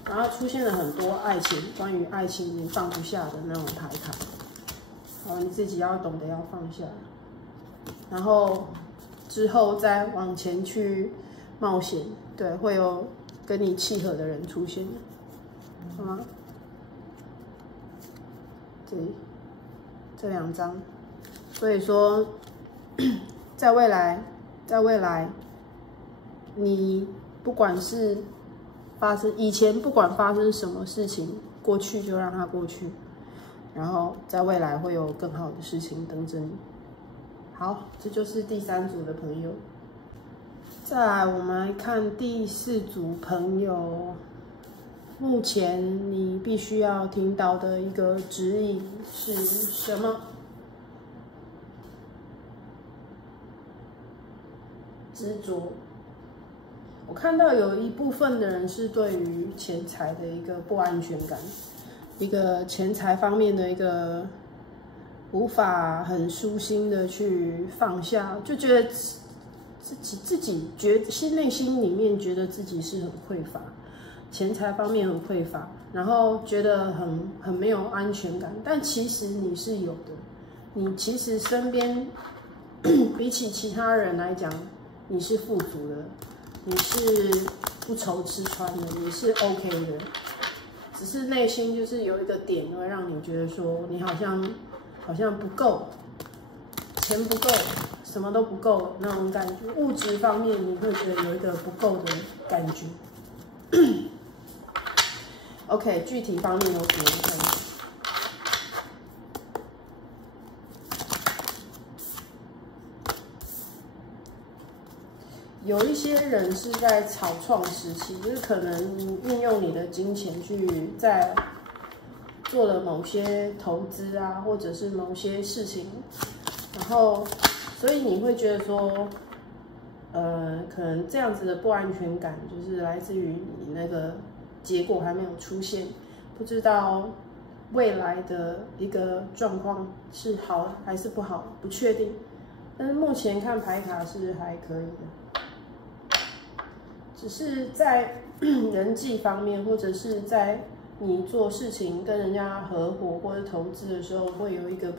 然后出现了很多爱情，关于爱情你放不下的那种牌卡，好，你自己要懂得要放下。然后之后再往前去冒险，对，会有跟你契合的人出现，好吗？这2张，所以说，在未来，你不管是以前不管发生什么事情，过去就让它过去，然后在未来会有更好的事情等着你。好，这就是第3组的朋友。再来，我们来看第4组朋友。目前你必须要听到的一个指引是什么？执着。我看到有一部分的人是对于钱财的一个不安全感，一个钱财方面的一个无法很舒心的去放下，就觉得自己内心里面觉得自己是很匮乏，钱财方面很匮乏，然后觉得很没有安全感，但其实你是有的，你其实身边比起其他人来讲。你是富足的，你是不愁吃穿的，你是 OK 的，只是内心就是有一个点会让你觉得说你好像不够，钱不够，什么都不够那种感觉。物质方面你会觉得有一个不够的感觉。OK， 具体方面有什么感觉？有一些人是在草创时期，就是可能你运用你的金钱去在做了某些投资啊，或者是某些事情，然后所以你会觉得说，可能这样子的不安全感就是来自于你那个结果还没有出现，不知道未来的一个状况是好还是不好，不确定。但是目前看牌卡是还可以的。只是在人际方面，或者是在你做事情跟人家合伙或者投资的时候，会有一个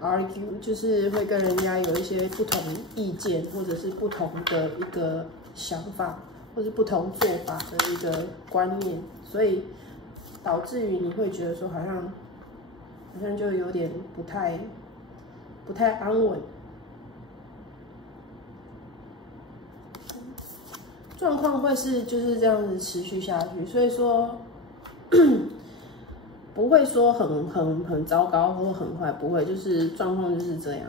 argue， 就是会跟人家有一些不同意见，或者是不同的一个想法，或是不同做法的一个观念，所以导致于你会觉得说好像就有点不太安稳。状况会是就是这样子持续下去，所以说不会说很糟糕或很坏，不会，就是状况就是这样。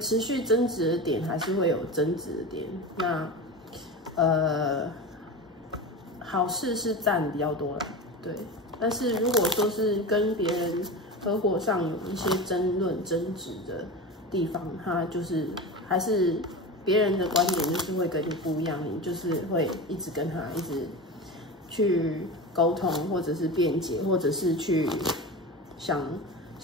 持续增值的点还是会有增值的点。那好事是占比较多啦，对。但是如果说是跟别人合伙上有一些争论争执的地方，它就是还是。别人的观点就是会跟你不一样，你就是会一直跟他一直去沟通，或者是辩解，或者是去想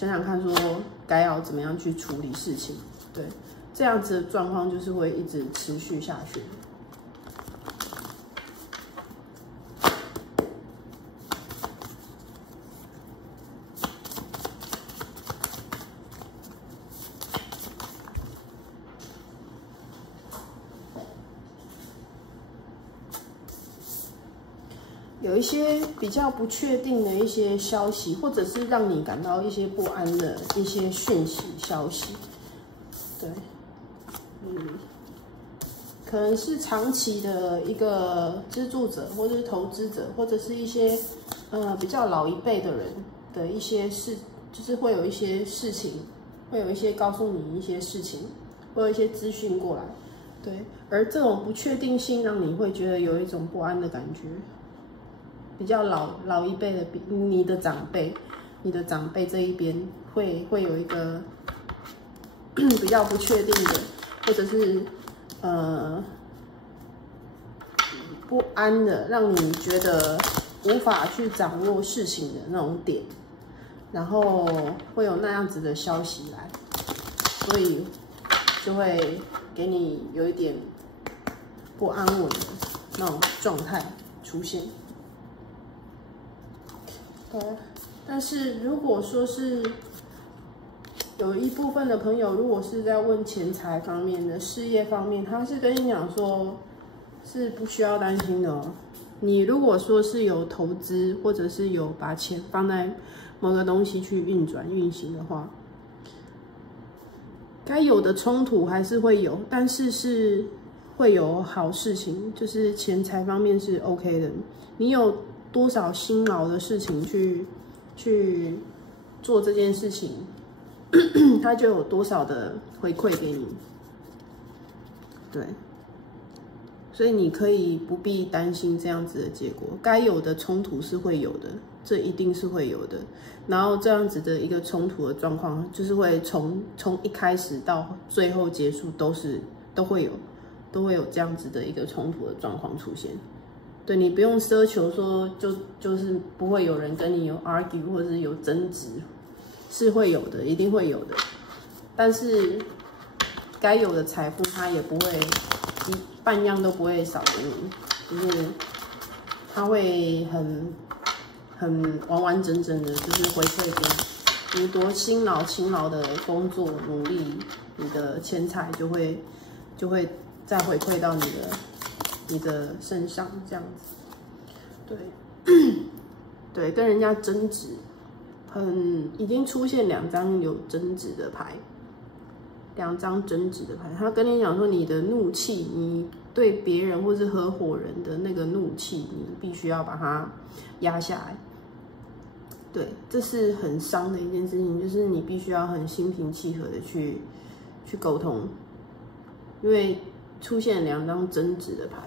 看说该要怎么样去处理事情，对，这样子的状况就是会一直持续下去。有一些比较不确定的一些消息，或者是让你感到一些不安的一些讯息消息，对，可能是长期的一个资助者，或者是投资者，或者是一些比较老一辈的人的一些事，就是会有一些事情，会有一些告诉你一些事情，会有一些资讯过来，对，而这种不确定性让你会觉得有一种不安的感觉。比较老一辈的，你的长辈这一边会有一个比较不确定的，或者是不安的，让你觉得无法去掌握事情的那种点，然后会有那样子的消息来，所以就会给你有一点不安稳的那种状态出现。对，但是如果说是有一部分的朋友，如果是在问钱财方面的、事业方面，他是跟你讲说，是不需要担心的哦。你如果说是有投资，或者是有把钱放在某个东西去运行的话，该有的冲突还是会有，但是会有好事情，就是钱财方面是 OK 的。你有多少辛劳的事情去做这件事情，它就有多少的回馈给你。对，所以你可以不必担心这样子的结果。该有的冲突是会有的，这一定是会有的。然后这样子的一个冲突的状况，就是会从一开始到最后结束都会有这样子的一个冲突的状况出现。对，你不用奢求说就是不会有人跟你有 argue 或者是有争执，是会有的，一定会有的。但是该有的财富它也不会半样都不会少给你，就是它会很完完整整的，就是回馈给你多勤劳的工作努力，你的钱财就会再回馈到你的身上，这样子。对，对，跟人家争执，已经出现2张有争执的牌，2张争执的牌。他跟你讲说，你的怒气，你对别人或是合伙人的那个怒气，你必须要把它压下来。对，这是很伤的一件事情，就是你必须要很心平气和的去沟通，因为出现2张争执的牌，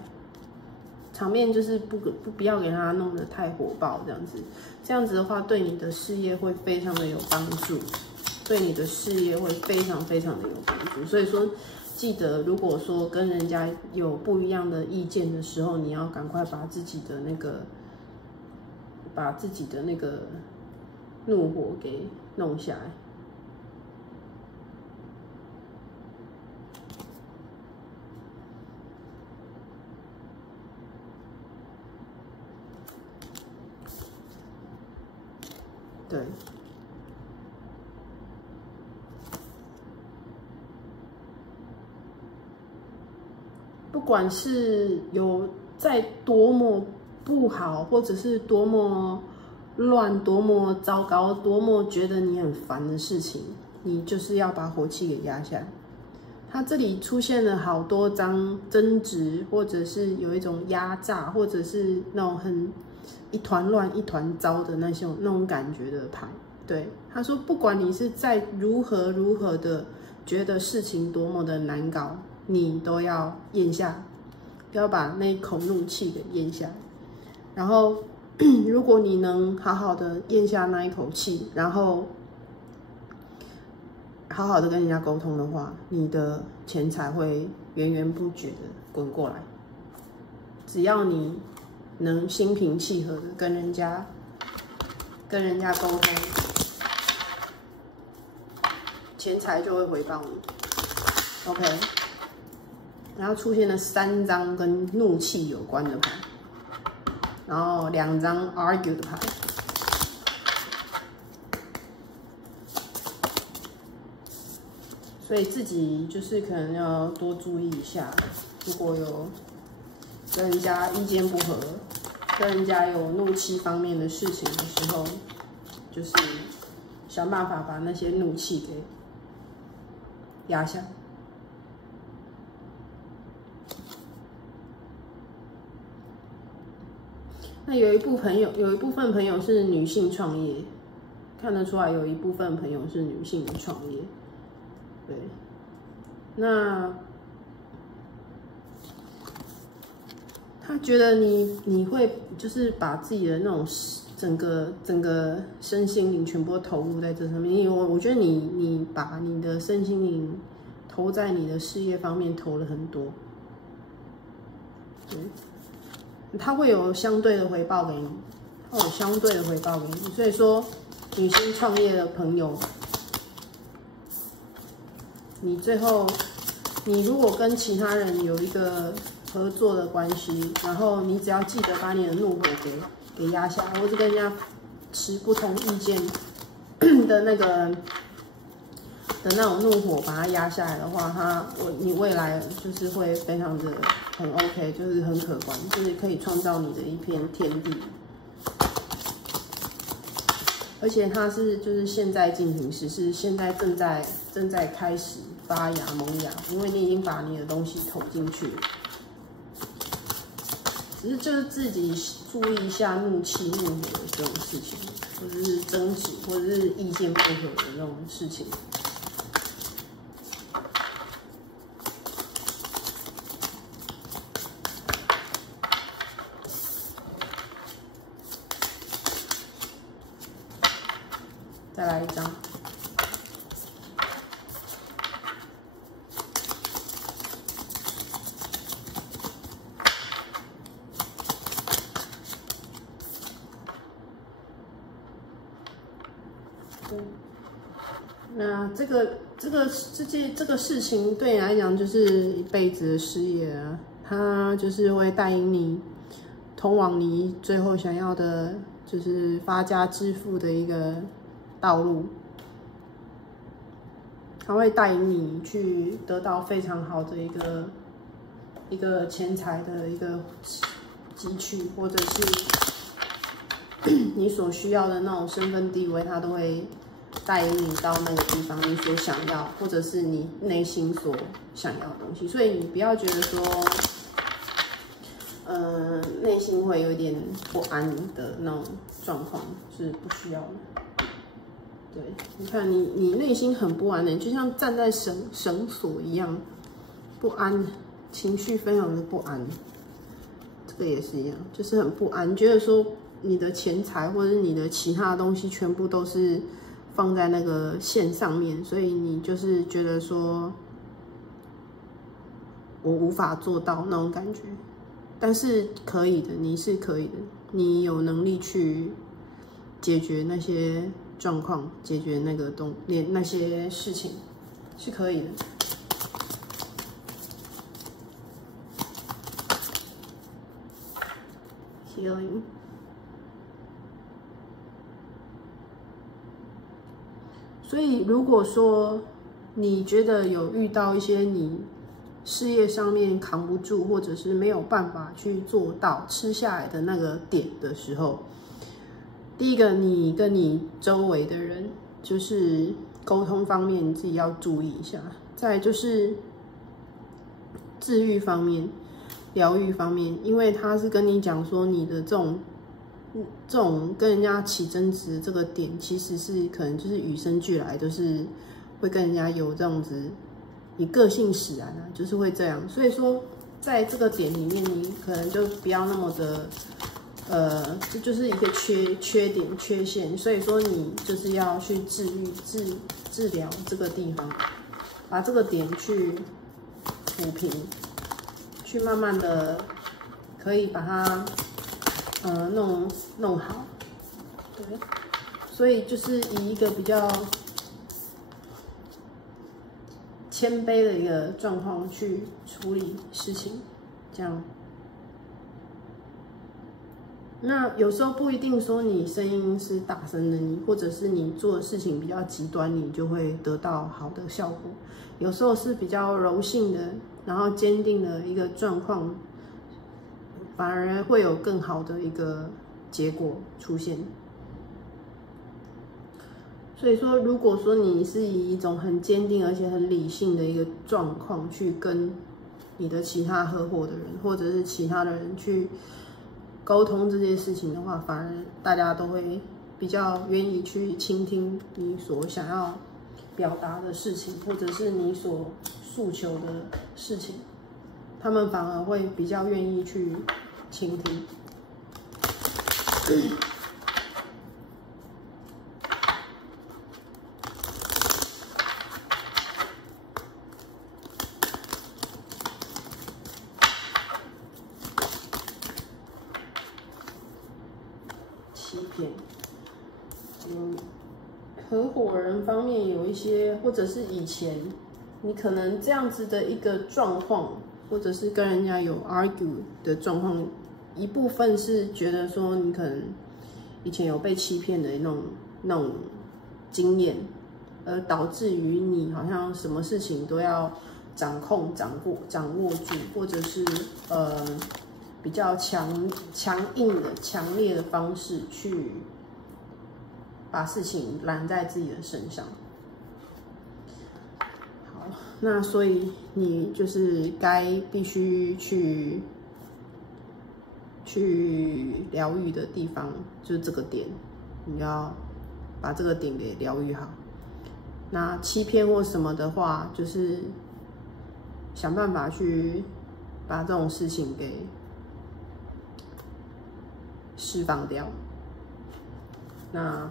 场面就是不要给他弄得太火爆，这样子的话，对你的事业会非常的有帮助，对你的事业会非常非常的有帮助。所以说，记得如果说跟人家有不一样的意见的时候，你要赶快把自己的那个怒火给弄下来。对，不管是有在多么不好，或者是多么乱、多么糟糕、多么觉得你很烦的事情，你就是要把火气给压下来。它这里出现了好多张争执，或者是有一种压榨，或者是那种很一团乱、一团糟的那种感觉的牌。对，他说，不管你是在如何的觉得事情多么的难搞，你都要咽下，要把那口怒气给咽下。然后，如果你能好好的咽下那一口气，然后好好的跟人家沟通的话，你的钱财会源源不绝的滚过来。只要你能心平气和的跟人家沟通，钱财就会回报你。OK， 然后出现了3张跟怒气有关的牌，然后2张 argue 的牌。所以自己就是可能要多注意一下，如果有跟人家意见不合，跟人家有怒气方面的事情的时候，就是想办法把那些怒气给压下。那有一部分朋友是女性创业，看得出来有一部分朋友是女性创业，对，那他觉得你会就是把自己的那种整个身心灵全部都投入在这上面，因为我觉得你把你的身心灵投在你的事业方面投了很多，对。他会有相对的回报给你，他有相对的回报给你。所以说，女性创业的朋友，你最后，你如果跟其他人有一个合作的关系，然后你只要记得把你的怒火给压下，或是跟人家持不同意见的那种怒火把它压下来的话，你未来就是会非常的很 OK， 就是很可观，就是可以创造你的一片天地。而且它是就是现在进行时，是现在正在开始发芽萌芽，因为你已经把你的东西投进去了。只是就是自己注意一下怒气、怒火的这种事情，或者是争执，或者是意见不合的那种事情。再来一张。那这个事情对你来讲就是一辈子的事业啊，它就是会带领你通往你最后想要的，就是发家致富的一个道路。它会带领你去得到非常好的一个钱财的一个汲取，或者是你所需要的那种身份地位，它都会带领你到那个地方，你所想要，或者是你内心所想要的东西。所以你不要觉得说，内心会有点不安的那种状况是不需要的。对，你看你内心很不安的，就像站在绳索一样不安，情绪非常的不安。这个也是一样，就是很不安，觉得说你的钱财或者是你的其他的东西全部都是放在那个线上面，所以你就是觉得说我无法做到那种感觉。但是可以的，你是可以的，你有能力去解决那些状况，解决那些事情是可以的。Healing。所以，如果说你觉得有遇到一些你事业上面扛不住，或者是没有办法去做到吃下来的那个点的时候，第一个，你跟你周围的人就是沟通方面你自己要注意一下。再来就是治愈方面、疗愈方面，因为他是跟你讲说你的这种跟人家起争执这个点，其实是可能就是与生俱来，就是会跟人家有这样子，你个性使然啊，就是会这样。所以说，在这个点里面，你可能就不要那么的，这就是一个缺点、缺陷。所以说，你就是要去治疗这个地方，把这个点去抚平，去慢慢的可以把它。弄好，对，所以就是以一个比较谦卑的一个状况去处理事情，这样。那有时候不一定说你声音是大声的，或者是你做的事情比较极端，你就会得到好的效果。有时候是比较柔性的，然后坚定的一个状况。反而会有更好的一个结果出现。所以说，如果说你是以一种很坚定而且很理性的一个状况去跟你的其他合伙的人或者是其他的人去沟通这件事情的话，反而大家都会比较愿意去倾听你所想要表达的事情，或者是你所诉求的事情，他们反而会比较愿意去倾听。欺骗，合伙人方面有一些，或者是以前你可能这样子的一个状况，或者是跟人家有 argue 的状况，一部分是觉得说你可能以前有被欺骗的那种经验，而导致于你好像什么事情都要掌握住，或者是比较强硬的、强烈的方式去把事情揽在自己的身上。好，那所以你就是必须去疗愈的地方，就是这个点，你要把这个点给疗愈好。那欺骗或什么的话，就是想办法去把这种事情给释放掉。那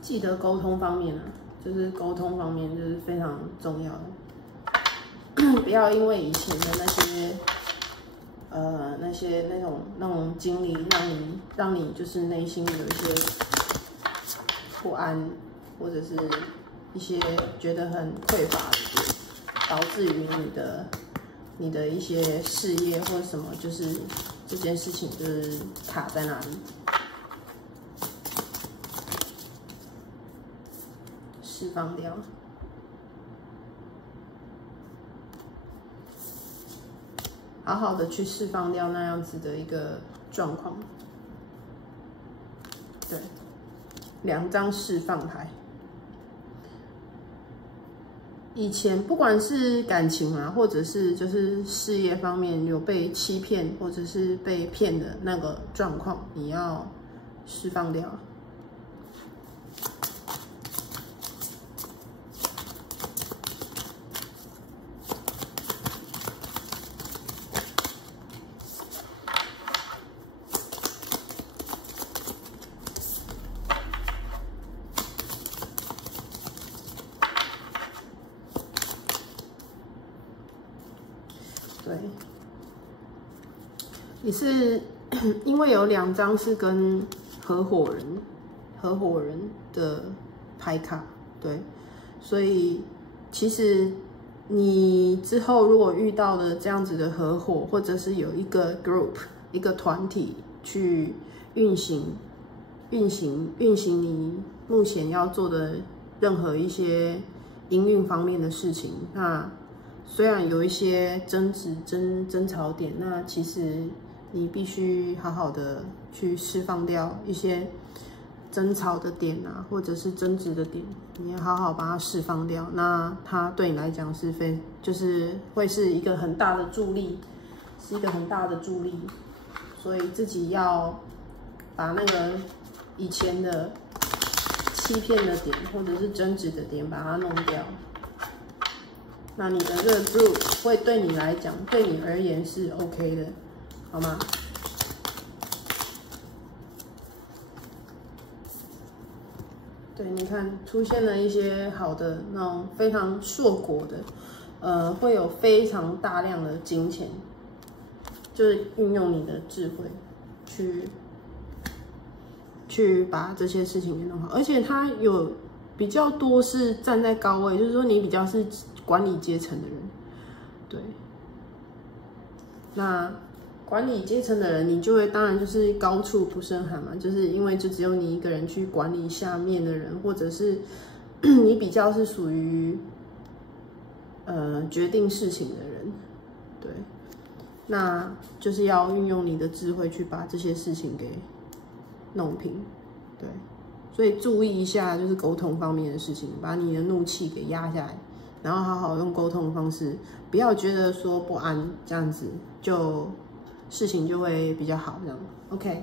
记得沟通方面就是沟通方面就是非常重要的，不要因为以前的那种经历，让你就是内心有一些不安，或者是一些觉得很匮乏的点，导致于你的一些事业或者什么，就是这件事情就是卡在那里，释放掉。好好的去释放掉那样子的一个状况。对，2张释放牌。以前不管是感情啊，或者是就是事业方面有被欺骗或者是被骗的那个状况，你要释放掉。对，也是因为有2张是跟合伙人的牌卡，对，所以其实你之后如果遇到了这样子的合伙，或者是有一个 group 一个团体去运行你目前要做的任何一些营运方面的事情，那虽然有一些争吵点，那其实你必须好好的去释放掉一些争吵的点啊，或者是争执的点，你要好好把它释放掉。那它对你来讲就是会是一个很大的助力，所以自己要把那个以前的欺骗的点或者是争执的点把它弄掉。那你的热度会对你来讲，对你而言是 OK 的，好吗？对，你看出现了一些好的那种非常硕果的，会有非常大量的金钱，就是运用你的智慧去把这些事情给弄好，而且它有比较多是站在高位，就是说你比较是管理阶层的人，对。那管理阶层的人，你就会当然就是高处不胜寒嘛，就是因为就只有你一个人去管理下面的人，或者是你比较是属于决定事情的人，对。那就是要运用你的智慧去把这些事情给弄平，对，所以注意一下就是沟通方面的事情，把你的怒气给压下来，然后好好用沟通的方式，不要觉得说不安，这样子就事情就会比较好，这样 OK。